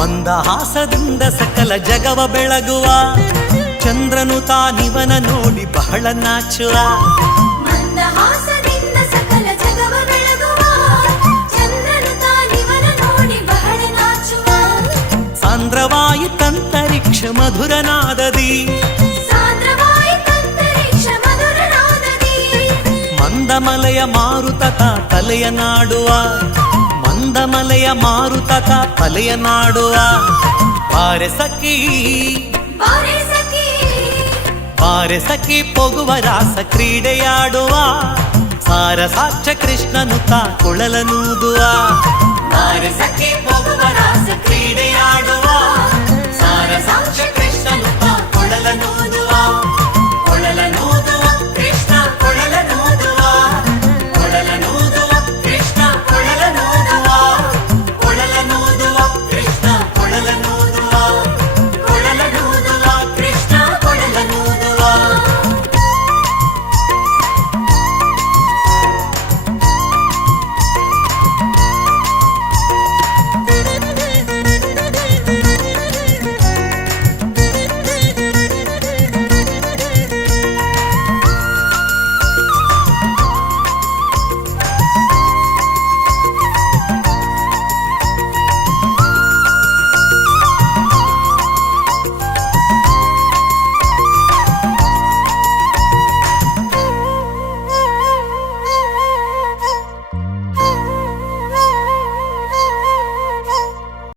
ಮಂದಹಾಸದಿಂದ ಸಕಲ ಜಗವ ಬೆಳಗುವ ಚಂದ್ರನು ತಾನಿವನ ನೋಡಿ ಬಹಳ ನಾಚುವ. ಮಂದಹಾಸದಿಂದ ಸಕಲ ಜಗವ ಬೆಳಗುವ ಚಂದ್ರನು ತಾನಿವನ ನೋಡಿ ಬಹಳ ನಾಚುವ. ಸಾಂದ್ರವಾಯಿತಂತರಿಕ್ಷ ಮಧುರನಾದದಿ ಮಂದಮಲೆಯ ಮಾರುತತ ತಲೆಯ ನಾಡುವ ಮಂದಮಲೆಯ ಮಾರುತತ ತಲೆಯ ನಾಡುವ. ಬಾರೆ ಸಖಿ ಬಾರೆ ಸಖಿ ಪೊಗುವ ರಾಸ ಕ್ರೀಡೆಯಾಡುವ ಸಾರಸಾಕ್ಷ ಕೃಷ್ಣನು ತಾ ಕುಳಲನೂದುವ. ಬಾರೆ ಸಖಿ ಪೊಗುವ ರಾಸ ಕ್ರೀಡೆ